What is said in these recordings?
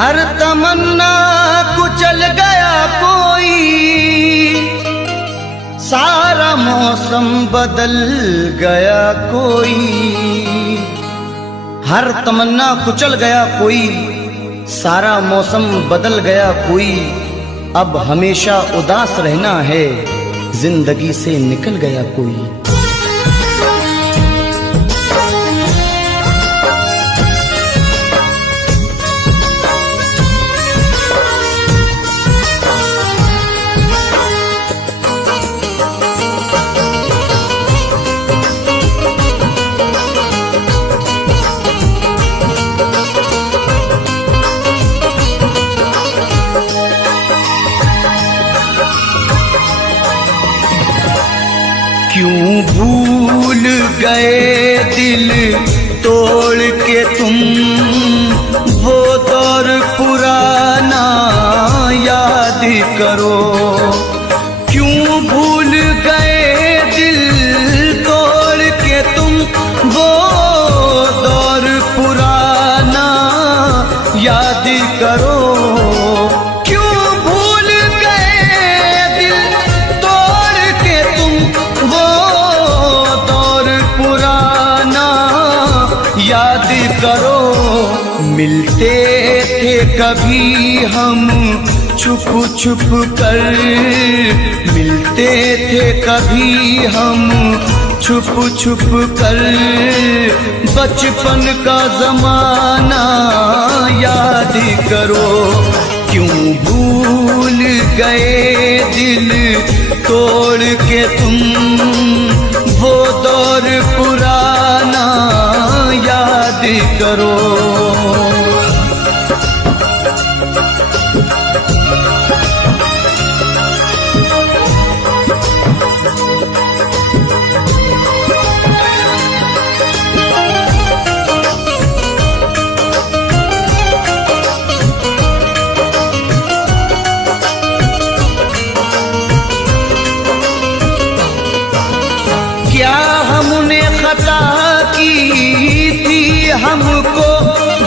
हर तमन्ना कुचल गया कोई, सारा मौसम बदल गया कोई। हर तमन्ना कुचल गया कोई, सारा मौसम बदल गया कोई। अब हमेशा उदास रहना है, जिंदगी से निकल गया कोई। क्यों भूल गए दिल तोड़ के तुम, वो दौर पुराना याद करो। क्यों भूल गए दिल तोड़ के तुम, वो दौर पुराना याद करो। याद करो मिलते थे कभी हम छुप छुप कर, मिलते थे कभी हम छुप छुप कर। बचपन का जमाना याद करो। क्यों भूल गए दिल तोड़ के तुम, वो दौर पुराना याद करो। क्या हमने खता की थी, हमको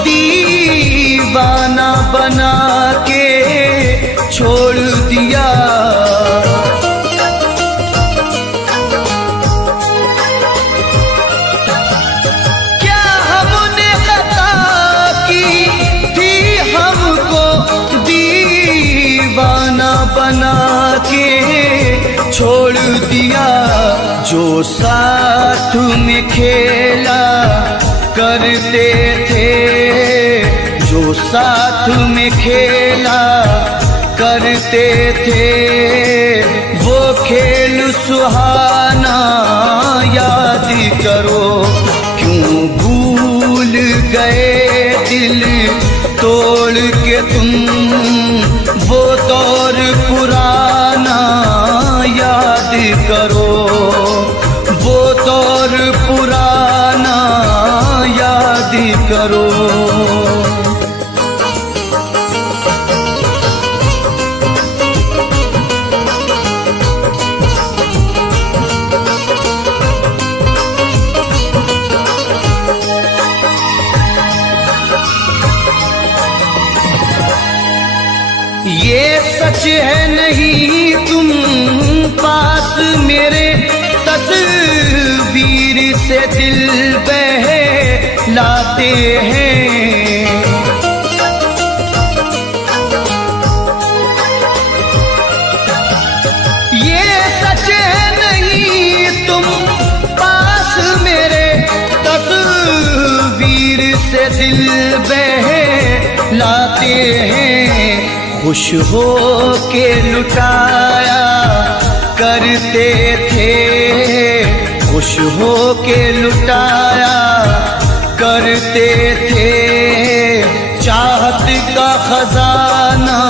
दीवाना बना के छोड़ दिया। क्या हमने खता की थी, हमको दीवाना बना के छोड़ दिया। जो साथ में खेला करते थे, जो साथ में खेला करते थे, वो खेल सुहाना याद करो। क्यों भूल गए दिल तोड़ के तुम, वो दौर पुराना याद करो। वो दौर पुराना याद करो। ये सच है नहीं तुम पास मेरे, तस्वीर से दिल बहलाते हैं। ये सच है नहीं तुम पास मेरे, तस्वीर से दिल बहलाते हैं। खुश हो के लुटाया करते थे, खुश हो के लुटाया करते थे। चाहत का खजाना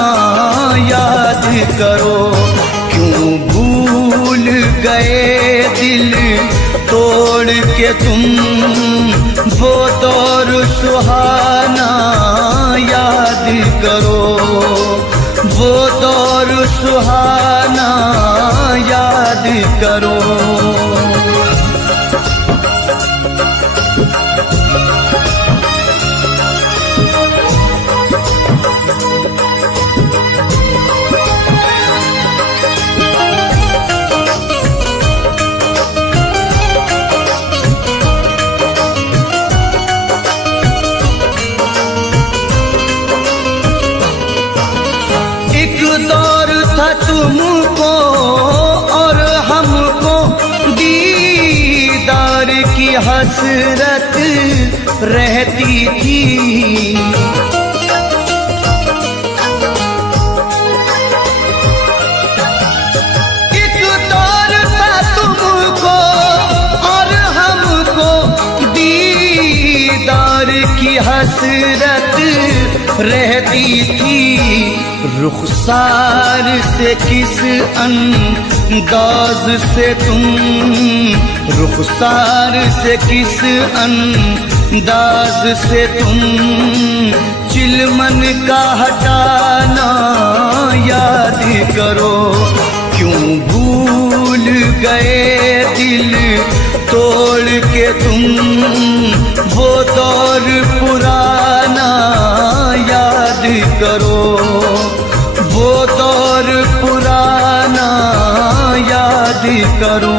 याद करो। क्यों भूल गए दिल तोड़ के तुम, वो दौर सुहाना याद करो। वो दौर सुहाना याद करो। हसरत रहती थी। एक दौर था तुमको और हमको दीदार की हसरत रहती थी। रुखसार से किस अंदाज से तुम, रुखसार से किस अंदाज से तुम चिलमन का हटाना याद करो। क्यों भूल गए दिल तोड़ के तुम वो दौर पुराना याद करो। वो दौर पुराना याद करो।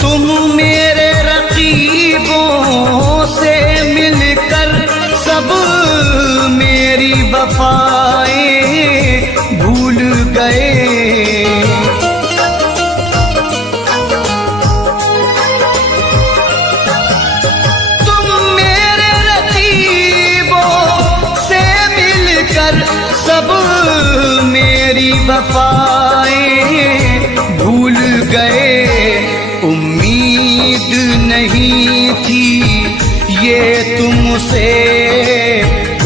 तुम मेरे रकीबों से मिलकर सब मेरी वफाएं भूल गए। तुम मेरे रकीबों से मिलकर सब मेरी वफाएं भूल गए। उम्मीद नहीं थी ये तुमसे,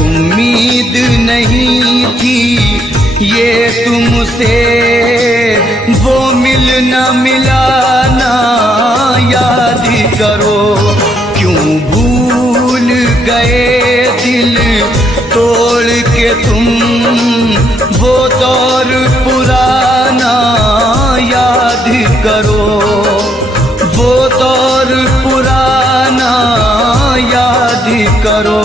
उम्मीद नहीं थी ये तुमसे, वो मिलना मिलाना याद करो। क्यों भूल गए दिल तोड़ के तुम वो दौर पुराना याद करो। वो दौर पुराना याद करो।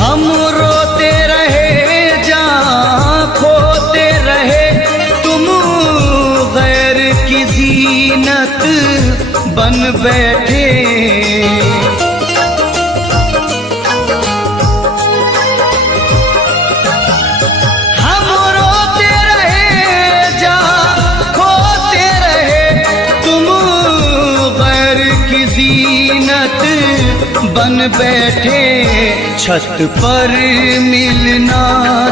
हम रोते रहे जहाँ खोते रहे, तुम गैर की जीनत बन बैठे। हम रोते रहे जहाँ खोते रहे, तुम गैर की जीनत बन बैठे। छत पर मिलना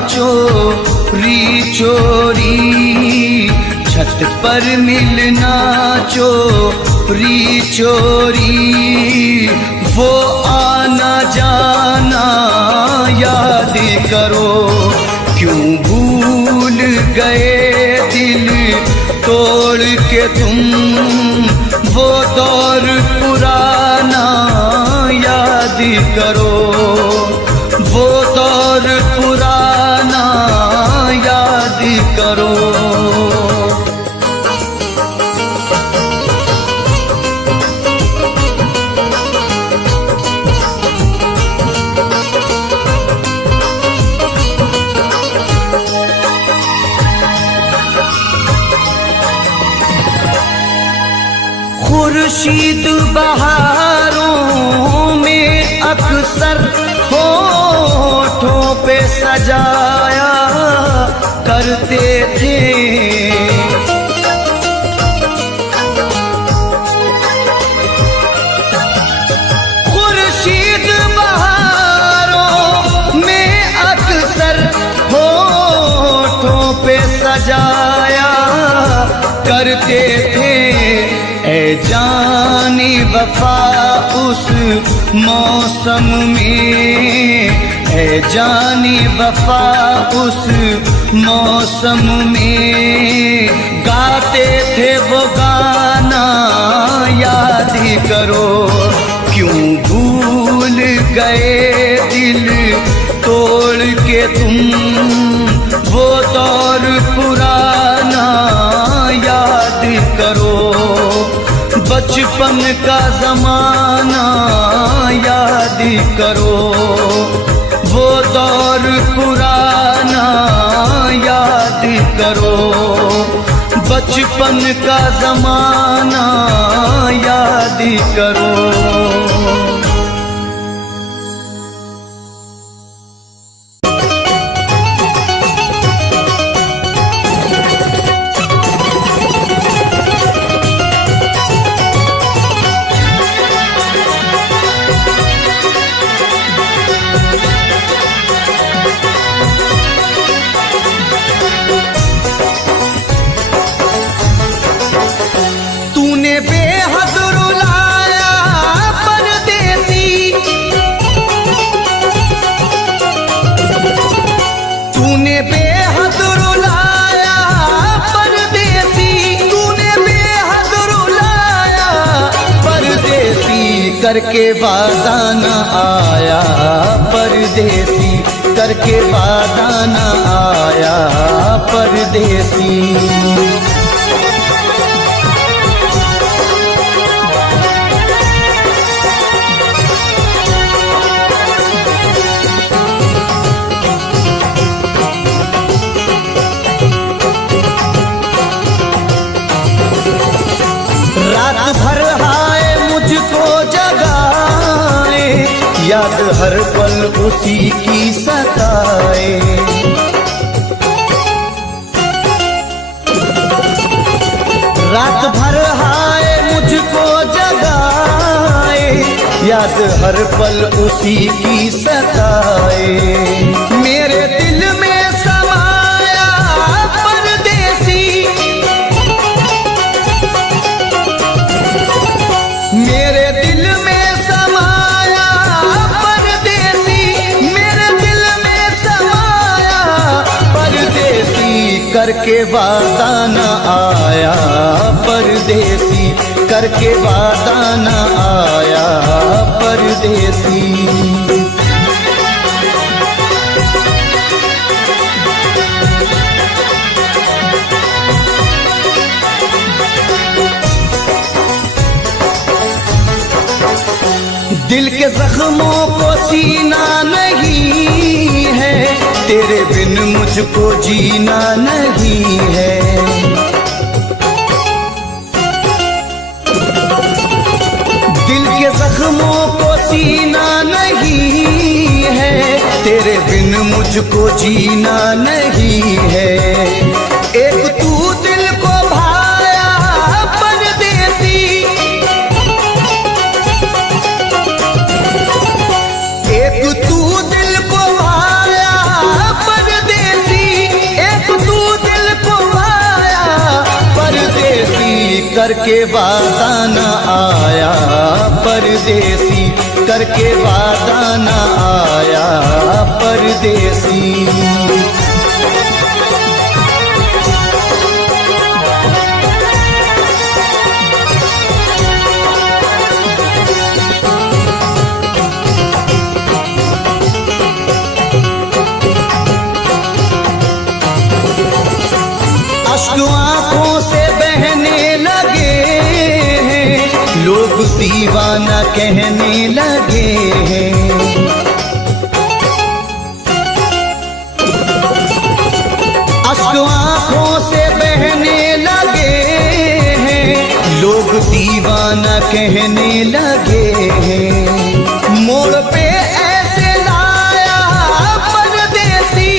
चोरी चोरी, छत पर मिलना चोरी चोरी, वो आना जाना याद करो। क्यों भूल गए दिल तोड़ के तुम वो दौर पुराना याद करो। वो दौर पुराना याद करो। खुर्शीद बहारों में अक्सर होठों पे सजाया करते थे। खुर्शीद बहारों में अक्सर होठों पे सजाया करते थे। ऐ जानी वफा उस मौसम में, ऐ जानी वफा उस मौसम में, गाते थे वो गाना याद करो। क्यों भूल गए दिल तोड़ के तुम, वो दौर पुराना याद करो, बचपन का ज़माना याद करो, वो दौर पुराना याद करो, बचपन का ज़माना याद करो। करके वादा न आया परदेसी, करके वादा न आया परदेसी। रात भर हाय मुझको जगाए, याद हर पल उसी की सताए। रात भर हाय मुझको जगाए, याद हर पल उसी की सताए। मेरे दिल में समाया परदेसी, मेरे दिल में समाया परदेसी, मेरे दिल में समाया परदेसी। करके वादा न आया परदेसी, करके वादा न आया परदेसी। दिल के जख्मों को सीना नहीं है, तेरे बिन मुझको जीना नहीं है। दिल के जख्मों को सीना नहीं है, तेरे बिन मुझको जीना नहीं है। एक तू दिल को भाया परदेसी, एक तू दिल को भाया परदेसी, एक तू दिल को भाया परदेसी। करके वादा न आया परदेसी, करके वादा न आया परदेसी। अश्क आँखों से बहने लगे हैं, लोग दीवाना कहने लगे हैं। अश्क आँखों से बहने लगे हैं, लोग दीवाना कहने लगे हैं। मोड़ पे ऐसे लाया परदेसी,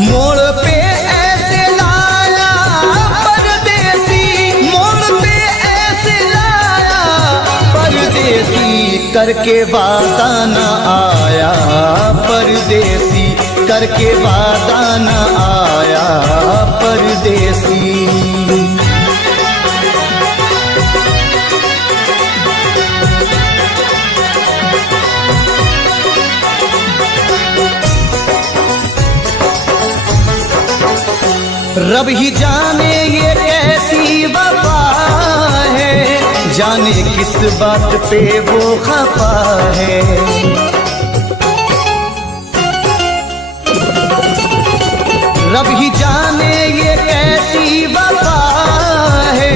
मोड़ पे ऐसे लाया परदेसी, मोड़ पे ऐसे लाया परदेसी। करके वादा न आया परदेसी, करके वादा न आया परदेसी। रब ही जाने ये कैसी वफा है, जाने किस बात पे वो खफा है। रब ही जाने ये कैसी वफा है,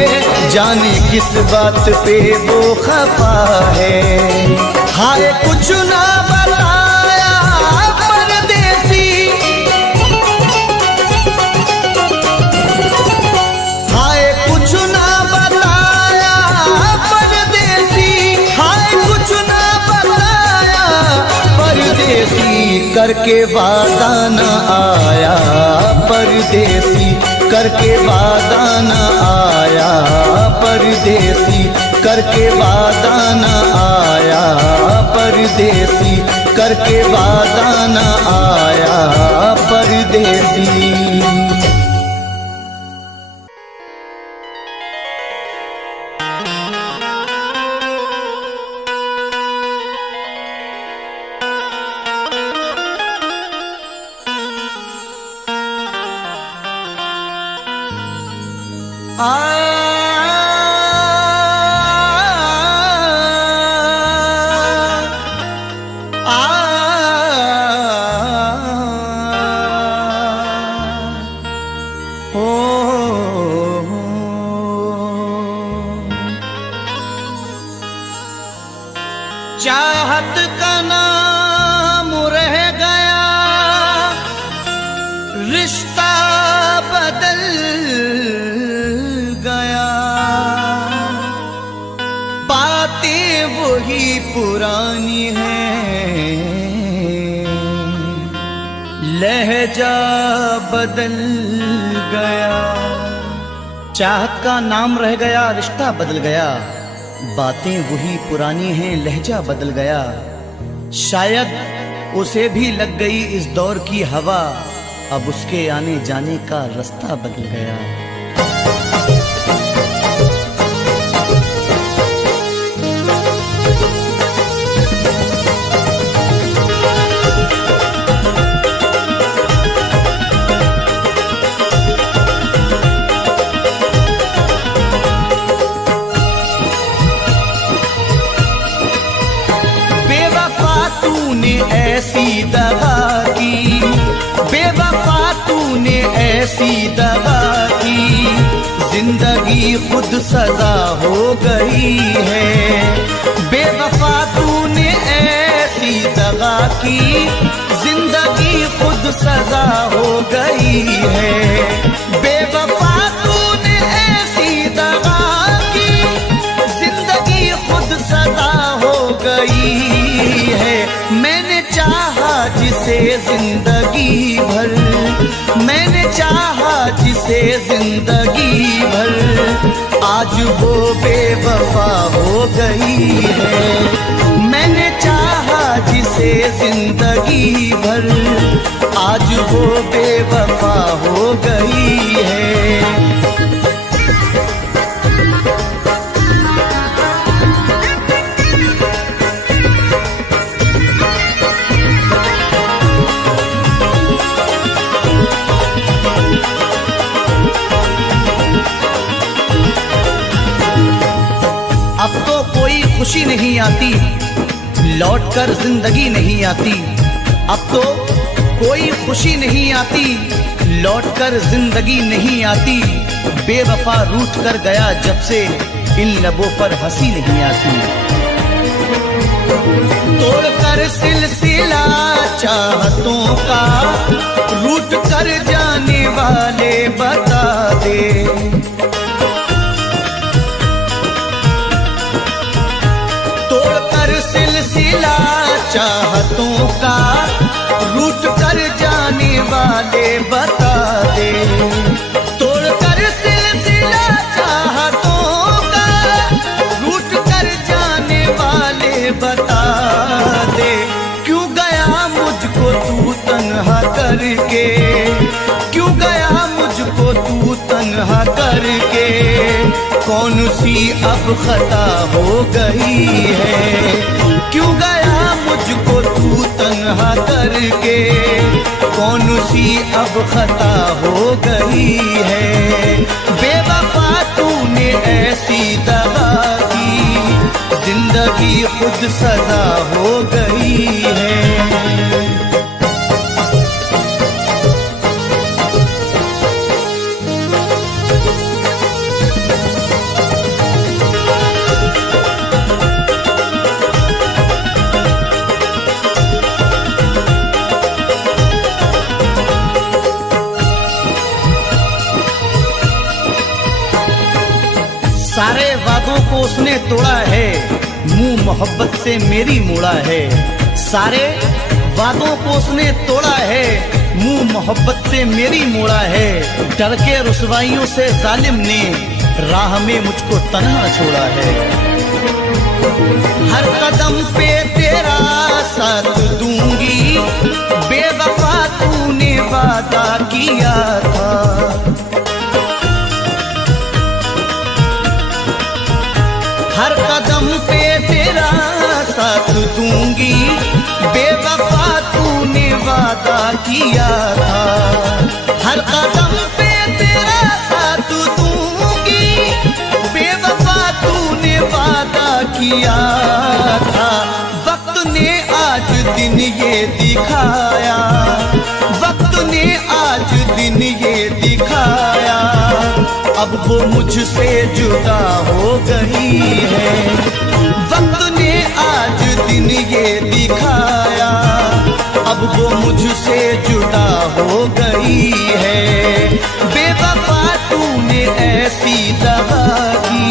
जाने किस बात पे वो खफा है। हाय कुछ ना बताया परदेसी, हाय कुछ ना बताया परदेसी, हाय कुछ ना बताया परदेसी, करके वादा न आया परदेसी, करके वादा न आया परदेसी, करके वादा न आया परदेसी, करके वादा न आया परदेसी। चाहत का नाम रह गया, रिश्ता बदल गया, बातें वही पुरानी हैं, लहजा बदल गया। चाहत का नाम रह गया, रिश्ता बदल गया, बातें वही पुरानी हैं, लहजा बदल गया। शायद उसे भी लग गई इस दौर की हवा, अब उसके आने जाने का रास्ता बदल गया। ऐसी दगा की, बेवफा तूने ऐसी दगा की, जिंदगी खुद सजा हो गई है। बेवफा तूने ऐसी दगा की, जिंदगी खुद सजा हो गई है। बेवफा तूने ऐसी दगा की, जिंदगी खुद सजा हो गई है। मैंने चाहा जिसे जिंदगी भर, मैंने चाहा जिसे जिंदगी भर, आज वो बेवफा हो गई है। मैंने चाहा जिसे जिंदगी भर, आज वो बेवफा हो गई है। अब तो कोई खुशी नहीं आती, लौटकर जिंदगी नहीं आती। अब तो कोई खुशी नहीं आती, लौटकर जिंदगी नहीं आती। बेवफा रूठ कर गया जब से, इन लबों पर हंसी नहीं आती। तोड़कर सिलसिला चाहतों का, रूठ कर जाने वाले बता दे। सिलसिला चाहतों का, रूठ कर जाने वाले बता दे। तोड़कर सिलसिला चाहतों का, रूठ कर जाने वाले बता दे। क्यों गया मुझको तू तन्हा करके, क्यों गया मुझको तू तन्हा करके। कौन सी अब खता हो गई है, क्यों गया मुझको तू तन्हा करके। कौन सी अब खता हो गई है। बेवफा तूने ऐसी दगा की, जिंदगी खुद सजा हो गई है। सारे वादों को उसने तोड़ा है, मुंह मोहब्बत से मेरी मोड़ा है। सारे वादों को उसने तोड़ा है, मुंह मोहब्बत से मेरी मोड़ा है। डर के रुसवाइयों से जालिम ने राह में मुझको तन्हा छोड़ा है। हर कदम पे तेरा साथ दूंगी, बेवफा तूने वादा किया था। हर कदम पे तेरा साथ दूंगी, बेवफा तूने वादा किया था। हर कदम पे तेरा साथ दूंगी, बेवफा तूने वादा किया था। वक्त ने आज दिन ये दिखाया, वक्त ने आज दिन ये दिखाया, अब वो मुझसे जुदा हो गई है। वक्त ने आज दिन ये दिखाया, अब वो मुझसे जुदा हो गई है। बेवफा तूने ऐसी दगा की,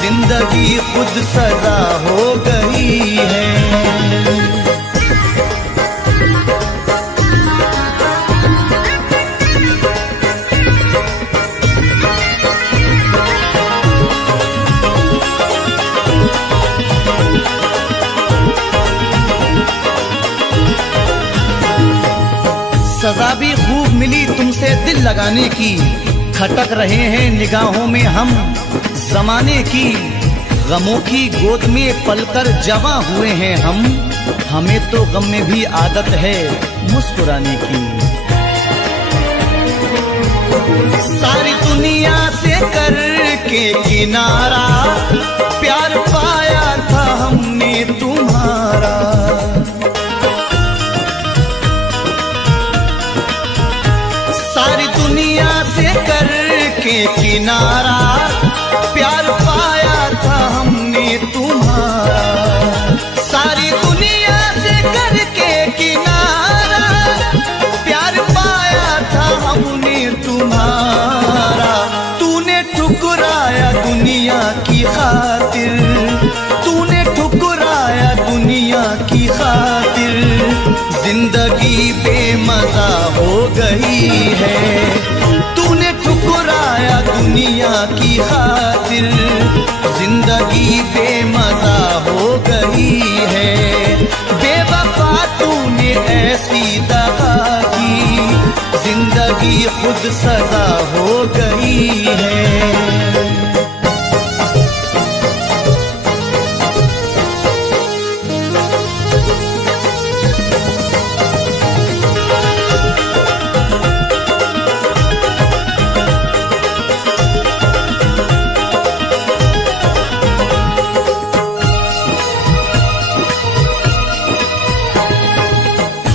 जिंदगी खुद सजा हो गई है। सजा भी खूब मिली तुमसे दिल लगाने की, खटक रहे हैं निगाहों में हम जमाने की। गमों की गोद में पलकर जवां हुए हैं हम, हमें तो गम में भी आदत है मुस्कुराने की। सारी दुनिया से करके किनारा, प्यार पाया था हमने तुम्हारा। सारी दुनिया से करके किनारा, प्यार पाया था हमने तुम्हारा। सारी दुनिया से करके किनारा, प्यार पाया था हमने तुम्हारा। तूने ठुकराया दुनिया की खातिर, तूने ठुकराया दुनिया की खातिर। जिंदगी बेमजा हो गई है, तूने ठुकराया दुनिया की खातिर। जिंदगी बेमजा हो गई है। बेवफा तूने ऐसी दगा की, जिंदगी खुद सजा हो गई है।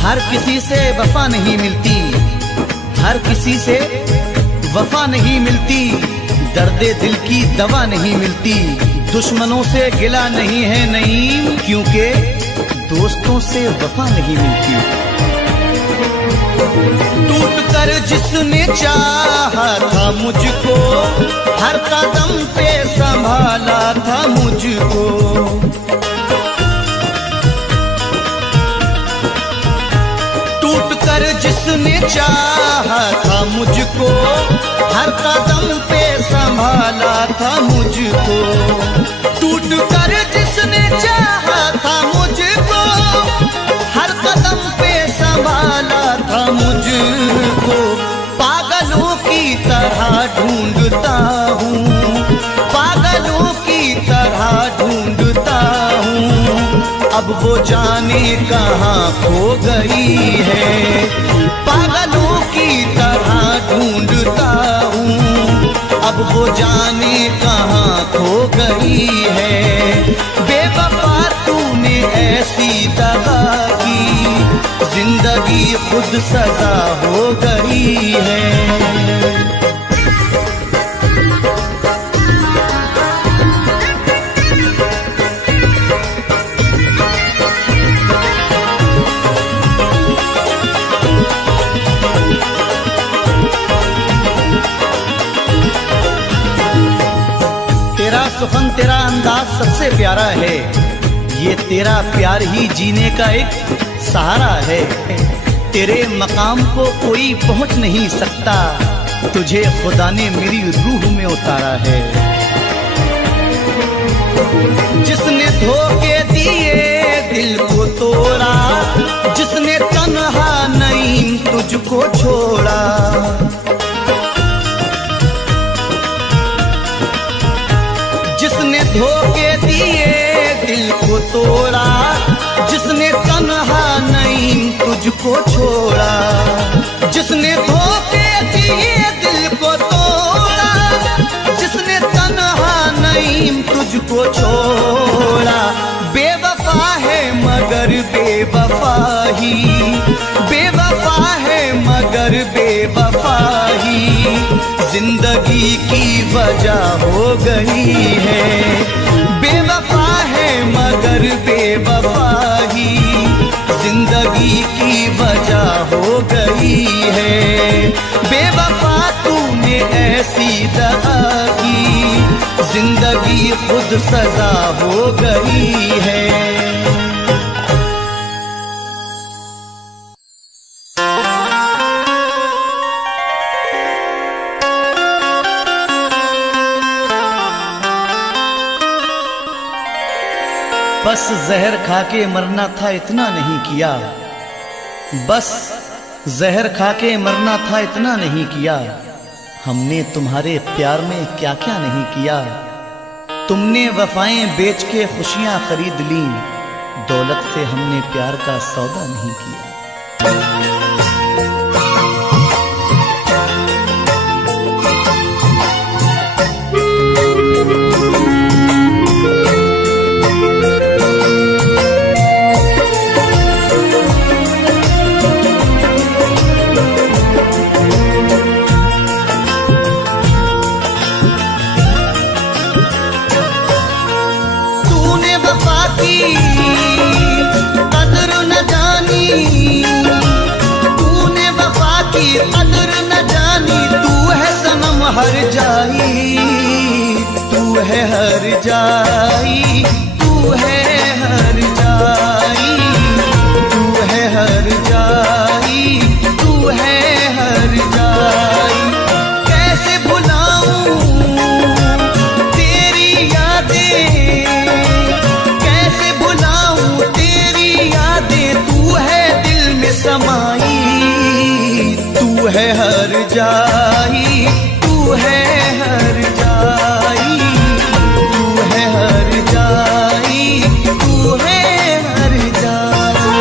हर किसी से वफा नहीं मिलती, हर किसी से वफा नहीं मिलती। दर्दे दिल की दवा नहीं मिलती, दुश्मनों से गिला नहीं है नईम, क्योंकि दोस्तों से वफा नहीं मिलती। टूट कर जिसने चाहा था मुझको, हर कदम पे संभाला था मुझको। जिसने चाहा था मुझको, हर कदम पे संभाला था मुझको। टूट कर जिसने चाहा था मुझको, हर कदम पे संभाला था मुझको। पागलों की तरह ढूंढता हूँ, पागलों की तरह ढूंढता हूँ। अब वो जाने कहाँ खो गई है। पागलों की तरह ढूंढता हूँ, अब वो जाने कहाँ खो गई है। बेवफा खुद सजा हो गई है। तेरा सुखन, तेरा अंदाज सबसे प्यारा है, ये तेरा प्यार ही जीने का एक सहारा है। तेरे मकाम को कोई पहुंच नहीं सकता, तुझे खुदा ने मेरी रूह में उतारा है। जिसने धोखे दिए दिल को तोड़ा, जिसने तन्हा नहीं तुझको छोड़ा, जिसने धोखे दिए दिल को तोड़ा, जिसने तन्हा नहीं तुझको छोड़ा, जिसने धोखे दिए दिल को तोड़ा, जिसने तन्हा नहीं तुझको छोड़ा। बेवफा है मगर बेवफा ही, बेवफा है मगर बेवफा ही जिंदगी की वजह हो गई है। बेवफा है मगर बेवफा ही जिंदगी की वजह हो गई है। बेवफा तूने ऐसी दगा की, जिंदगी खुद सजा हो गई है। बस जहर खा के मरना था इतना नहीं किया, बस जहर खा के मरना था इतना नहीं किया। हमने तुम्हारे प्यार में क्या क्या नहीं किया। तुमने वफाएं बेच के खुशियां खरीद ली, दौलत से हमने प्यार का सौदा नहीं किया। कदर न जानी, तूने वफा की कदर न जानी। तू है सनम हर जाई, तू है हर जाई, तू है हर जाई, तू है हर जाई, तू है हर जाई। कैसे भुलाऊं तेरी यादें, कैसे भुलाऊं तेरी यादें। तू है दिल में समाई, तू है हर जाई, तू है हर जाई, तू है हर जाई, तू है हर जाई।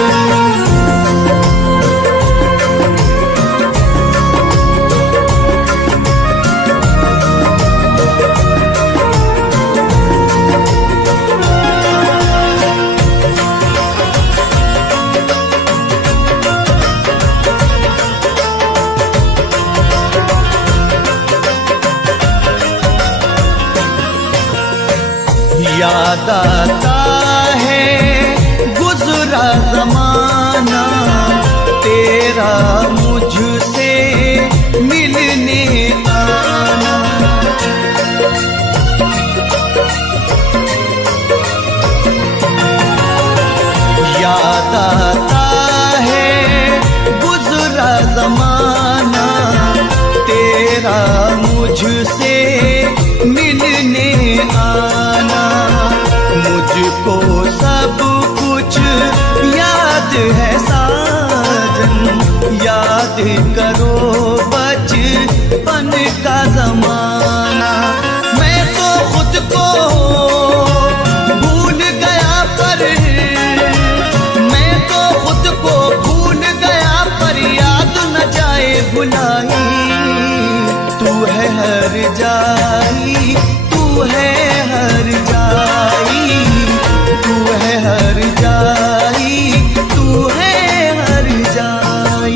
याद आता है गुजरा जमाना, तेरा मुझसे मिलने आना। याद आता है गुजरा जमाना, तेरा मुझसे मिलने आना। मुझको सब कुछ याद है साजन, याद करो बचपन का जमाना। मैं तो खुद को भूल गया पर, मैं तो खुद को भूल गया पर याद न जाए भुलाई। तू है हर जाई, तू है हर जाई, तू है हर जाई, तू है हर जाई।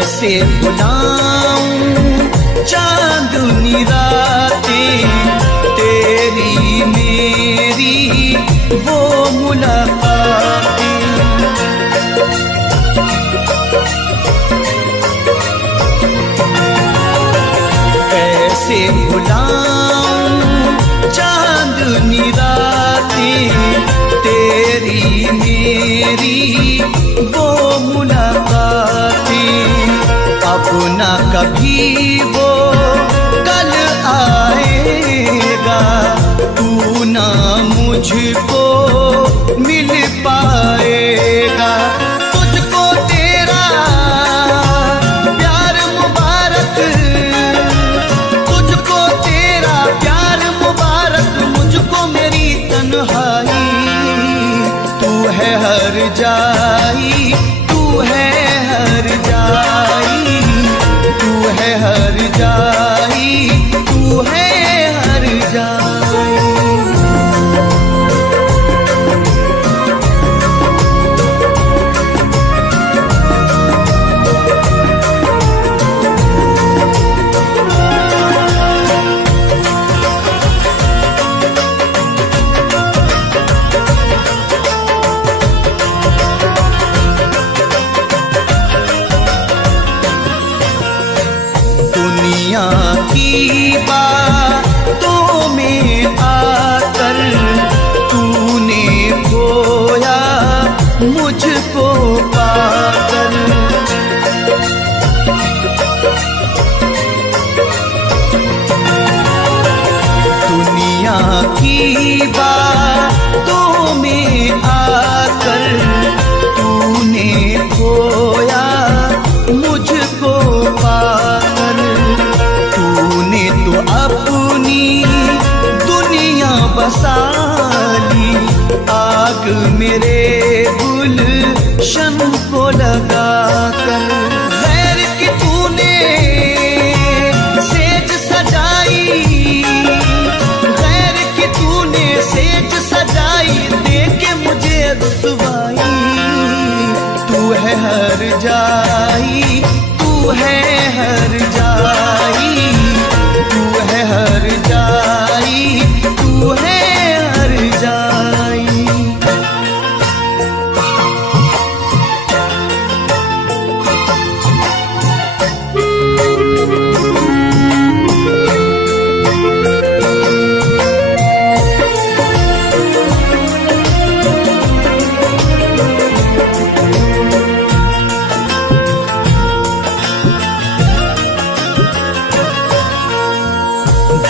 कैसे भुलाऊं चांदनी रातें, तेरी मेरी वो मुलाकातें। कैसे भुलाऊं चांदनी रातें, तेरी मेरी वो मुलाकातें। अब ना कभी वो कल आएगा, तू ना मुझको मिल पाएगा। तुझको तेरा प्यार मुबारक, तुझको तेरा प्यार मुबारक, मुझको मेरी तन्हाई। तू है हर जाई, तू है हर जाई, तू है हर जाई, तू है हर जाई। दुनिया की बातों में आकर तूने खोया मुझको पाकर। दुनिया की बातों में आकर तूने खोया मुझको पाकर। तूने तो अपनी दुनिया बसा ली, आग मेरे गुलशन को लगाकर। गैर की तूने सेज सजाई, गैर की तूने सेज सजाई, देके मुझे रुसवाई। तू है हर जाई, तू है हर जाई, तू है हर जाई, तू है हर जाई।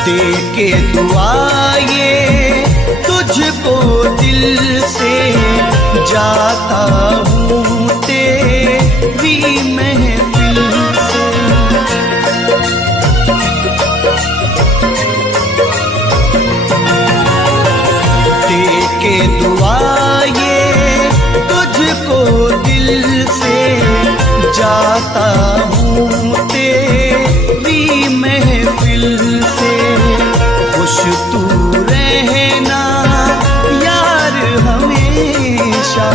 देके दुआ ये तुझको दिल से, जाता हूँ तेरी महफिल से। देके दुआ ये तुझको दिल से, जाता हूँ तेरी महफिल से। खुश तू रहना यार हमेशा,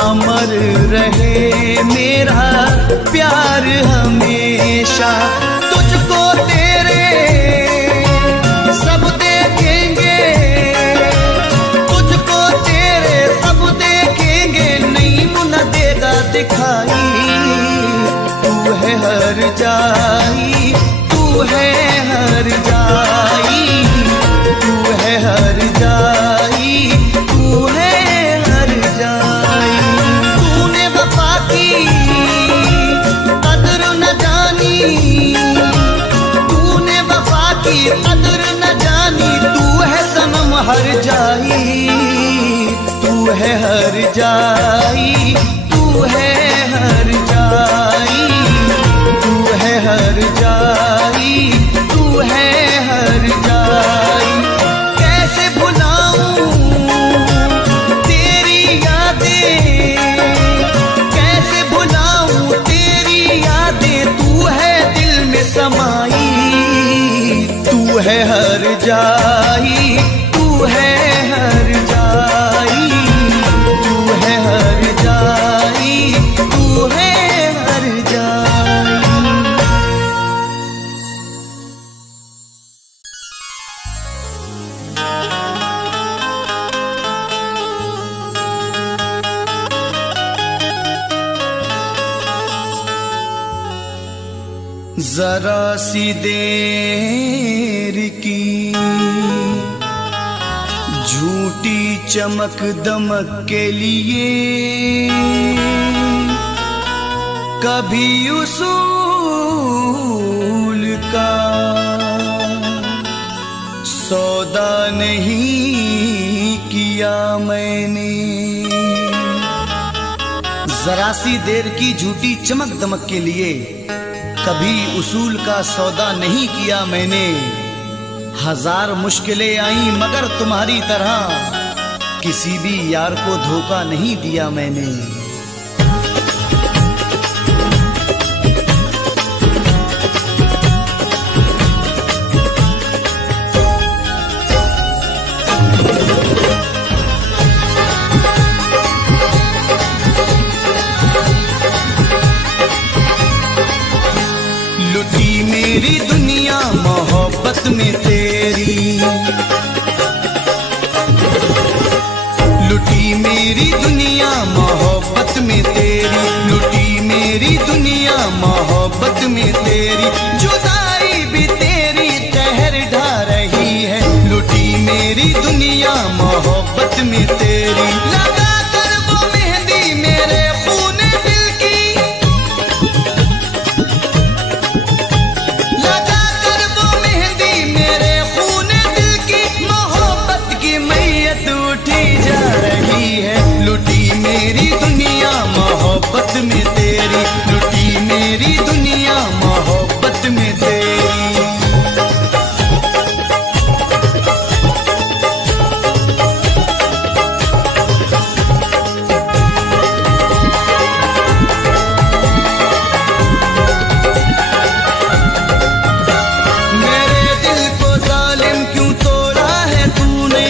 अमर रहे मेरा प्यार हमेशा। तुझको तेरे सब देखेंगे, तुझको तेरे सब देखेंगे, नहीं मुना देगा दिखाई। तू है हर जाई, तू है हर जाई, तू है हर जाई, तू है हर जाई। तूने वफा की कदर न जानी, तूने वफा की कदर न जानी, तू है सनम हर जाई। तू है हर जाई, तू है हर जाई, तू है हर जाई, तू है हर जाई। कैसे भुलाऊं तेरी यादें, कैसे भुलाऊं तेरी यादें, तू है दिल में समाई। तू है हर जाई, तू है हर जाई, तू है हर जाई, जरा सी देर की झूठी चमक दमक के लिए कभी उसूल का सौदा नहीं किया मैंने। जरा सी देर की झूठी चमक दमक के लिए कभी उसूल का सौदा नहीं किया मैंने। हजार मुश्किलें आई मगर तुम्हारी तरह किसी भी यार को धोखा नहीं दिया मैंने। लुटी मेरी दुनिया मोहब्बत में तेरी, लुटी मेरी दुनिया मोहब्बत में तेरी, लुटी मेरी दुनिया मोहब्बत में तेरी। जुदाई भी तेरी कहर ढा रही है, लुटी मेरी दुनिया मोहब्बत में तेरी। लगा कर वो मेहंदी मेरे खून दिल की, लगा कर वो मेहंदी मेरे खून दिल की। मोहब्बत की मैयत उठी जा रही है, लुटी मेरी दुनिया मोहब्बत में तेरी, लुटी मेरी दुनिया मोहब्बत में तेरी। मेरे दिल को जालिम क्यों तोड़ा है तूने,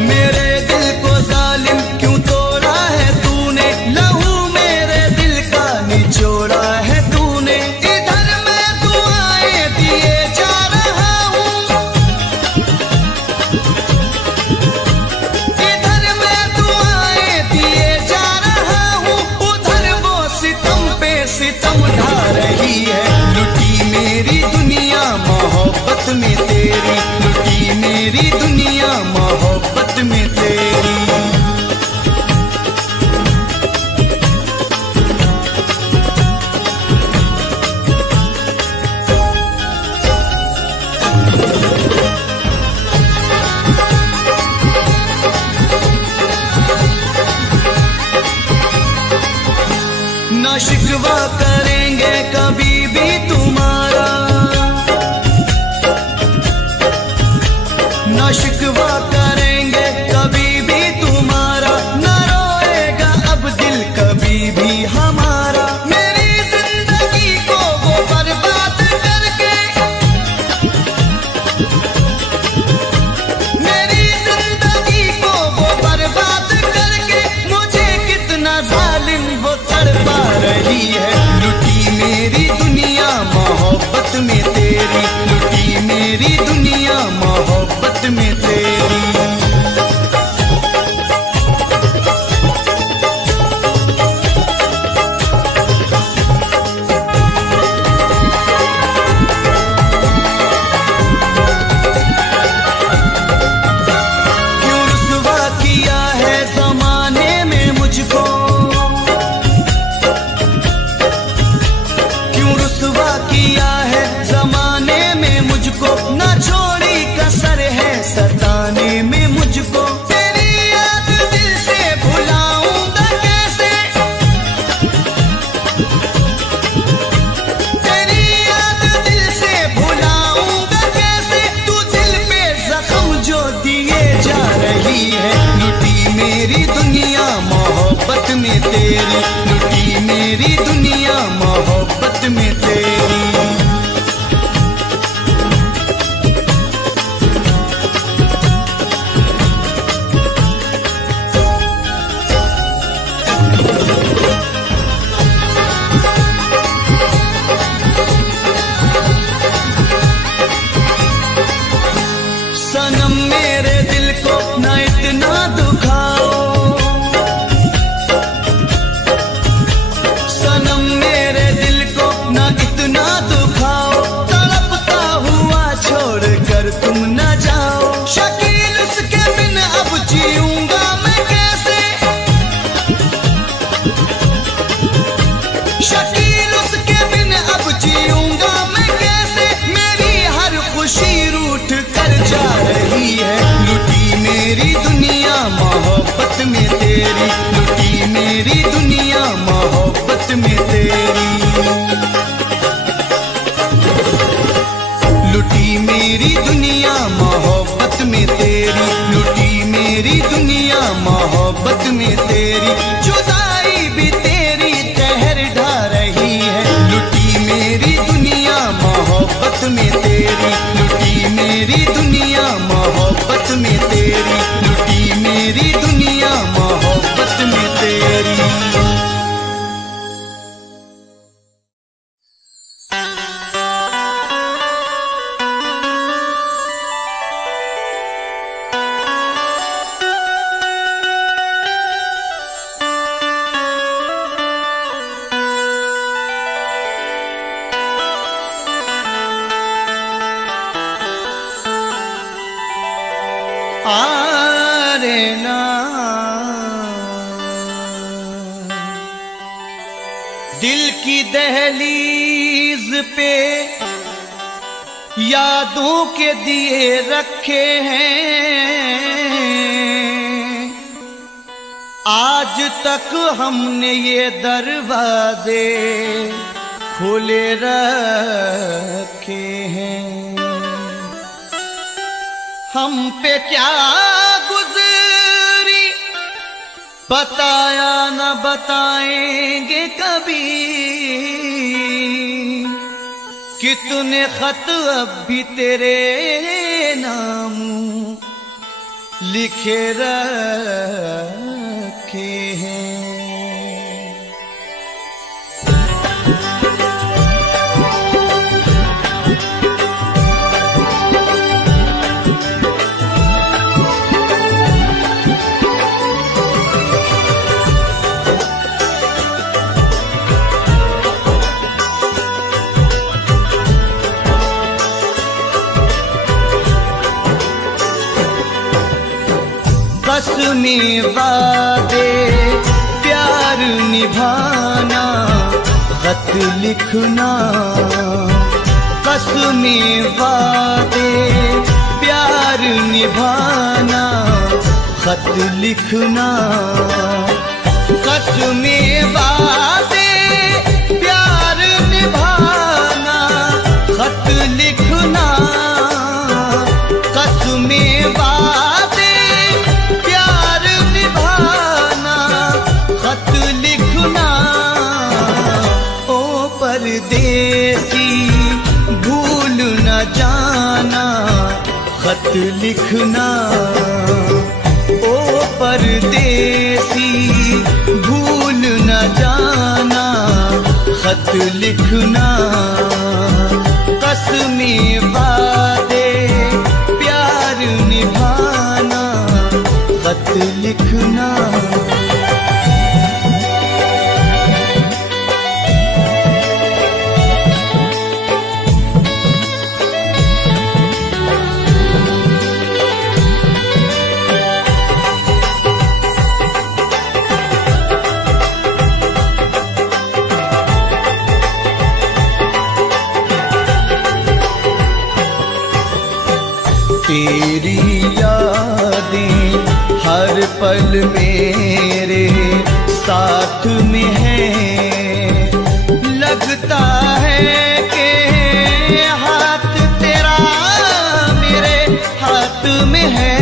मेरे दिल को जालिम क्यों तोड़ा है तूने। लहू मेरे दिल का निचोड़ा है तूने। इधर मैं दुआएं दिए जा रहा हूँ, इधर मैं दुआएं दिए जा रहा हूँ। उधर वो सितम पे सितम ढा रही है, लुटी मेरी दुनिया मोहब्बत में तेरी, लुटी मेरी दुनिया मोहब्बत में तेरी। ना शिकवा करेंगे कभी भी तुम्हारा, ना शिकवा करेंगे कभी भी तुम्हारा। ना रोएगा अब दिल कभी भी हमारा। मेरी जिंदगी को वो बर्बाद करके, मेरी जिंदगी को वो बर्बाद करके। मुझे कितना जालिम वो तड़पा रही है, लुटी मेरी दुनिया मोहब्बत में तेरी, लुटी मेरी दुनिया मोहब्बत में तेरी। क्यों रुसवा किया है जमाने में मुझको, क्यों रुसवा किया है जमाने में जुदाई भी तेरी जहर ढा रही है। लुटी मेरी दुनिया मोहब्बत में तेरी, लुटी मेरी दुनिया मोहब्बत में तेरी, लुटी मेरी दुनिया मोहब्बत में तेरी। आरे ना दिल की दहलीज पे यादों के दिए रखे हैं, आज तक हमने ये दरवाजे खोले रखे हैं। हम पे क्या गुजरी बताया न बताएंगे कभी, कितने खत अब भी तेरे नाम लिखे रखे हैं। कसमें वादे प्यार निभाना खत लिखना, कसमें वादे प्यार निभाना खत लिखना, कसमें वादे प्यार निभाना खत लिखना, कसमें वादे प्यार निभाना खत लिखना। ओ परदेसी भूल न जाना खत लिखना, ओ परदेसी भूल न जाना खत लिखना, कसमें वादे प्यार निभाना खत लिखना। तेरी यादें हर पल मेरे साथ में है, लगता है कि हाथ तेरा मेरे हाथ में है।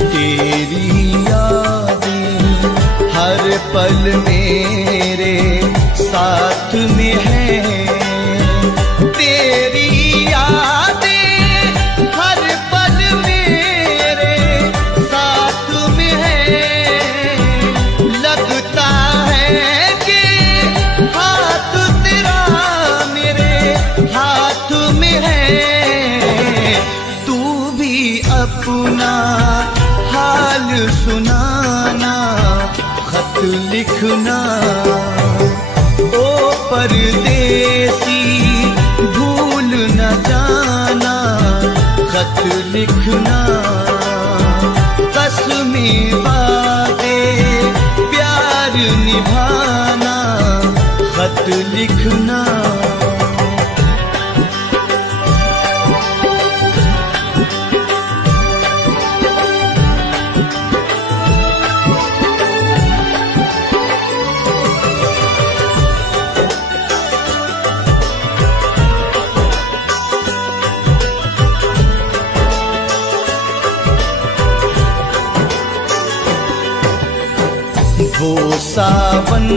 तेरी यादें हर पल मेरे साथ में है, तेरी यादें हर पल मेरे साथ में है, लगता है कि हाथ तेरा मेरे हाथ में है। तू भी अपना हाल सुनाना खत लिखना, ओ परदेसी भूल न जाना खत लिखना, कसमें वादे प्यार निभाना खत लिखना। वो सावन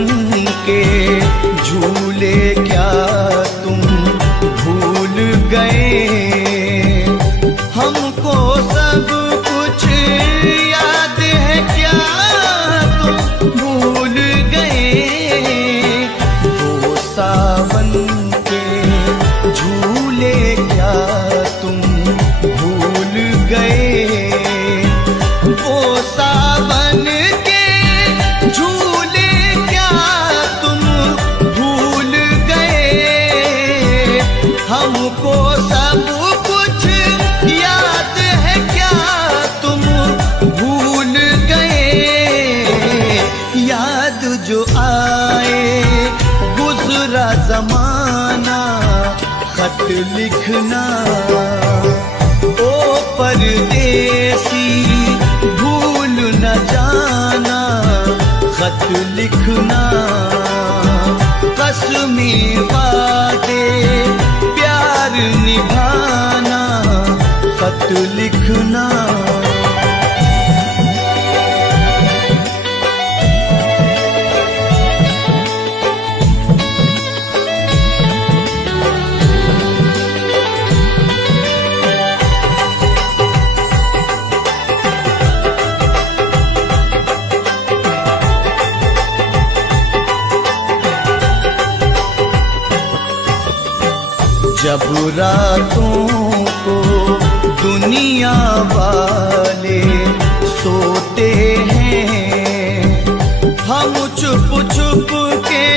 के झूले क्या तुम भूल गए? हमको सब कुछ याद है क्या तुम भूल गए? वो सावन के झूले क्या तुम भूल गए? वो सावन के झूले क्या तुम भूल गए? हमको सब कुछ याद है क्या तुम भूल गए? याद जो आए गुजरा जमाना, खत लिखना ओ परदेसी भूल न जाना, खत लिखना कसमें वादे प्यार निभाना, खत लिखना। जब रातों को दुनिया वाले सोते हैं, हम चुप चुप के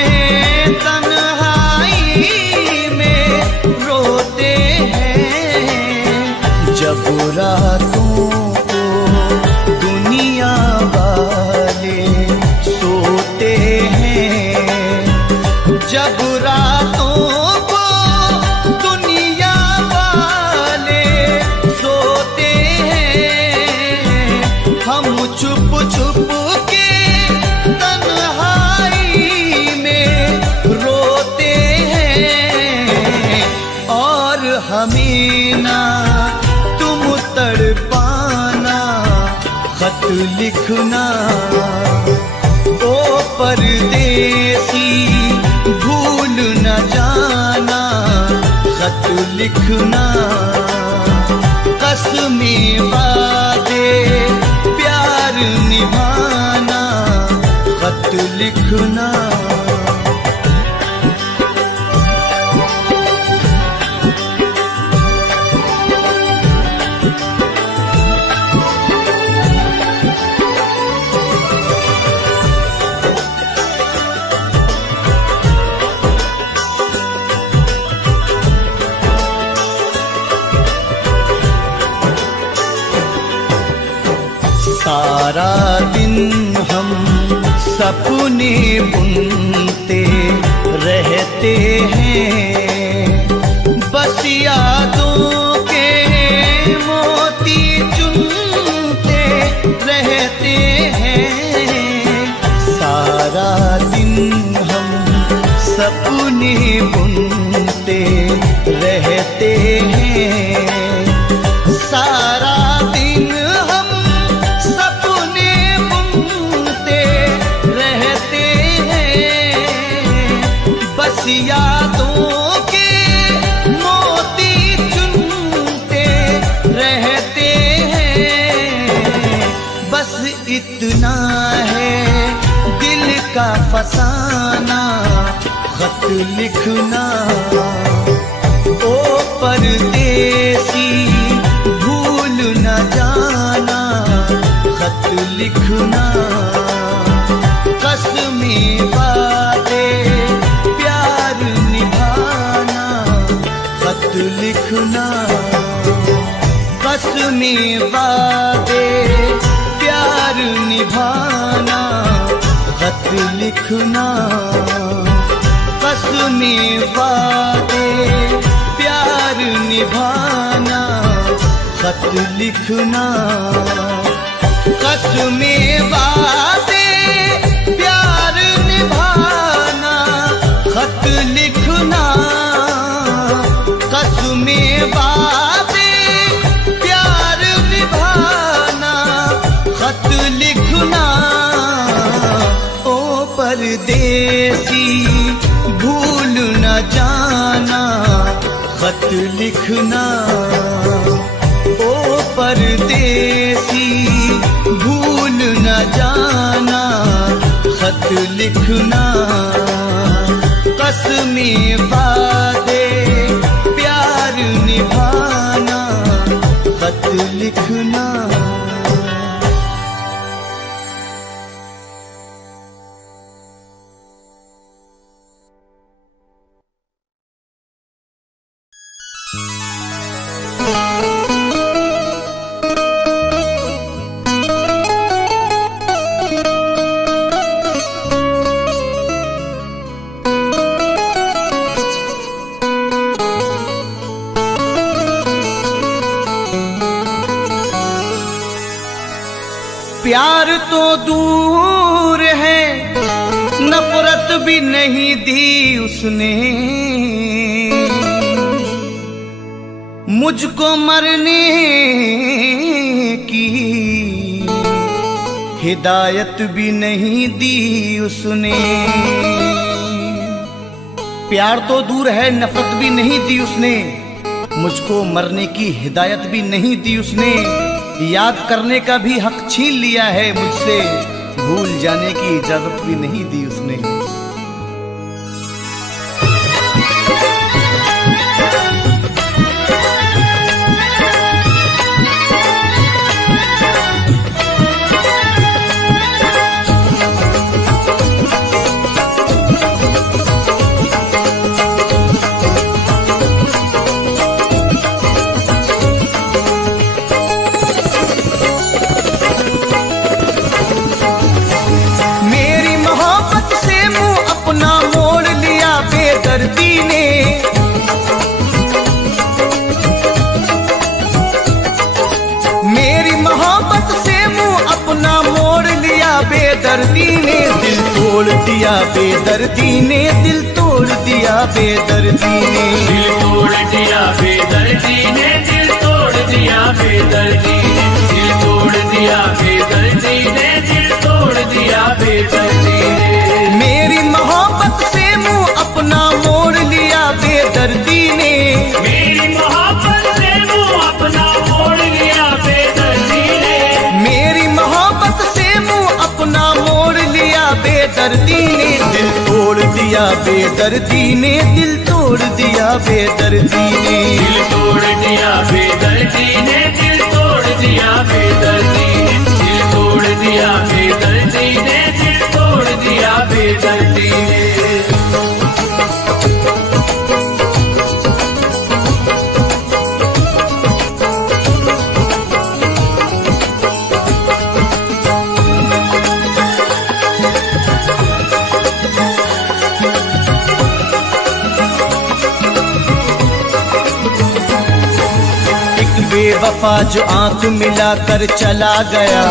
तन्हाई में रोते हैं। जब रातों को दुनिया वाले सोते हैं, जब रातों चुप चुप के तन्हाई में रोते हैं। और हमें ना तुम तड़पाना, खत लिखना ओ परदेसी भूल न जाना, खत लिखना कसमें वादे प्यार निभाना, खत लिखना। सारा दिन हम सपने बुनते रहते हैं, बस यादों के मोती चुनते रहते हैं। सारा दिन हम सपने बुनते रहते हैं, सारा दिन यादों के मोती चुनते रहते हैं। बस इतना है दिल का फसाना, खत लिखना ओ परदेसी भूल न जाना, खत लिखना कसमें वादे प्यार निभाना, खत लिखना कसमें वादे प्यार निभाना, खत लिखना कसमें वादे प्यार निभाना, खत लिखना कसमें वादे प्यार निभाना, खत लिखना कसमें वादे प्यार निभाना, खत लिखना। परदेसी भूल न जाना खत लिखना, ओ परदेसी भूल न जाना खत लिखना, कसमें वादे प्यार निभाना खत लिखना। प्यार तो दूर है, नफरत भी नहीं दी उसने, मुझको मरने की हिदायत भी नहीं दी उसने। प्यार तो दूर है, नफरत भी नहीं दी उसने, मुझको मरने की हिदायत भी नहीं दी उसने, याद करने का भी हक छीन लिया है मुझसे, भूल जाने की इजाजत भी नहीं दी उसने। बेदर्दी ने दिल तोड़ दिया, बेदर्दी ने दिल तोड़ दिया, बेदर्दी ने दिल तोड़ दिया, बेदर्दी ने दिल तोड़ दिया, बेदर्दी ने दिल तोड़ दिया, बेदर्दी ने दिल तोड़ दिया, बेदर्दी ने मेरी मोहब्बत से मुंह अपना मोड़ लिया, बेदर्दी ने मेरी मोहब्बत से मुंह अपना मोड़ लिया, बेदर्दी ने मेरी मोहब्बत से मुंह अपना मोड़ लिया, बेदर्दी ने दिल तोड़ दिया, बेदर्दी ने दिल तोड़ दिया, बेदर्दी ने दिल तोड़ दिया, बेदर्दी ने दिल तोड़ दिया, बेदर्दी ने दिल तोड़ दिया, बेदर्दी ने दिल तोड़ दिया, बेदर्दी ने। बेवफा जो आंख मिलाकर चला गया,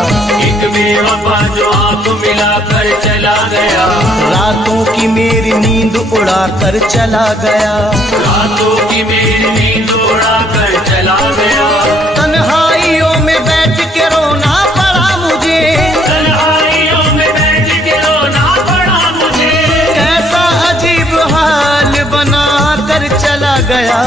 एक बेवफा जो आंख मिलाकर चला गया, रातों की मेरी नींद उड़ा कर चला गया, रातों की मेरी नींद उड़ा कर चला गया, तन्हाइयों में बैठ के रोना पड़ा मुझे, तन्हाइयों में बैठ के रोना पड़ा मुझे, कैसा अजीब हाल बना कर चला गया,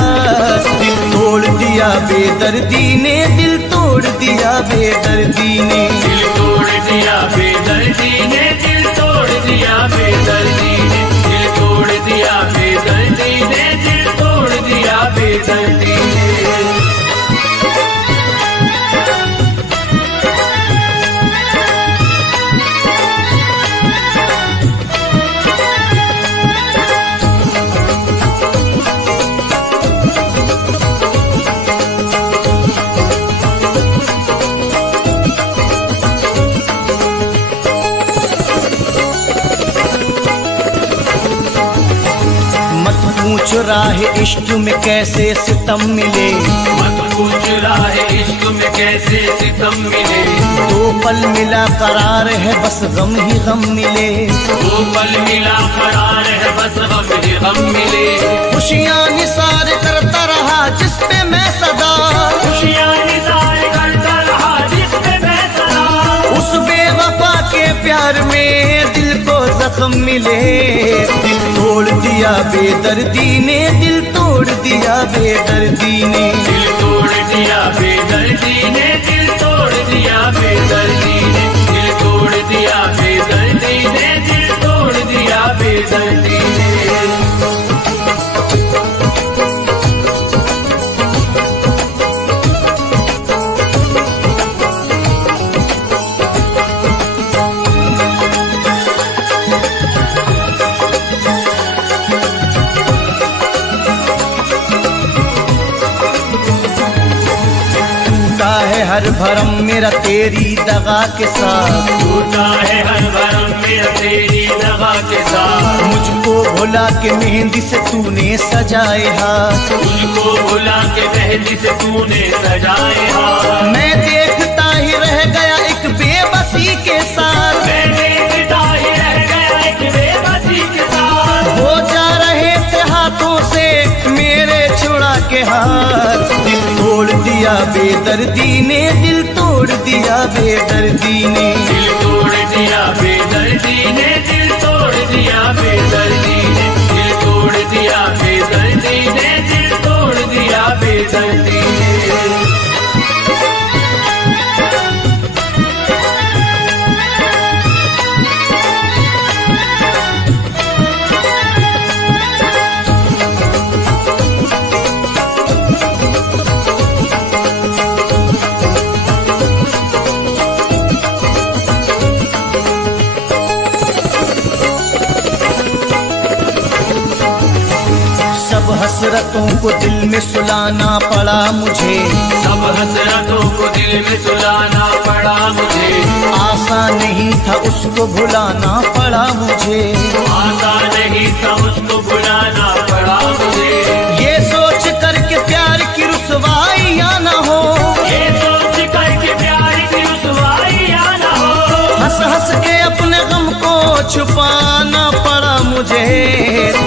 दिल तोड़ दिया बेदर्दी ने, दिल तोड़ दिया बेदर्दी ने दिल तोड़ दिया, बेदर्दी ने दिल तोड़ दिया, बेदर्दी ने दिल तोड़ दिया, बेदर्दी ने दिल तोड़ दिया, बेदर्दी ने। पूछ राहे इश्क में कैसे सितम मिले, मत पूछ राहे इश्क में कैसे सितम मिले, दो पल मिला करार है बस गम ही गम मिले, दो पल मिला करार है बस गम ही गम मिले, खुशियाँ निसार करता रहा जिस पे मैं सदा, खुशियाँ निसार करता रहा जिस पे मैं सदा, उस बेवफा के प्यार में दिल को जख्म मिले। दिल तोड़ दिया बेदर्दी ने, दिल तोड़ दिया बेदर्दी ने, दिल तोड़ दिया बेदर्दी ने, दिल तोड़ दिया बेदर्दी ने, दिल तोड़ दिया बेदर्दी ने, दिल तोड़ दिया बेदर्दी ने। है हर भरम मेरा तेरी दगा के साथ, टूटा है हर भरम मेरा तेरी दगा के साथ। मुझको भुला के मेहंदी से तूने सजाए हाथ, मुझको भुला के मेहंदी से तूने सजाए हाथ। मैं देखता ही रह गया एक बेबसी के साथ, मैं देखता ही रह गया एक बेबसी के साथ। वो जा रहे थे हाथों से मेरे छुड़ा के हाथ। दिल तोड़ दिया बेदर्दी ने, दिल तोड़ दिया बेदर्दी ने, दिल तोड़ दिया बेदर्दी ने, दिल तोड़ दिया बेदर्दी ने, दिल तोड़ दिया बेदर्दी ने, दिल तोड़ दिया बेदर्दी ने। सब हसरतों को दिल में सुलाना पड़ा मुझे, सब हसरतों को दिल में सुलाना पड़ा मुझे। आसान नहीं था उसको भुलाना पड़ा मुझे, आसान नहीं था उसको भुलाना पड़ा मुझे। ये सोच करके प्यार की रुसवाई या न हो, ये सोच करके प्यार की रुसवाई या न हो। हंस हंस के अपने गम को छुपाना पड़ा मुझे।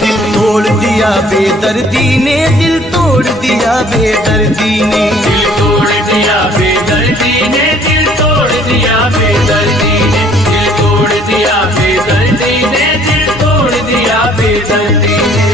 दिल तोड़ दिया बेदर्दी ने, दिल तोड़ दिया बेदर्दी ने, दिल तोड़ दिया बेदर्दी ने, दिल तोड़ दिया बेदर्दी ने, दिल तोड़ दिया बेदर्दी ने, दिल तोड़ दिया बेदर्दी ने।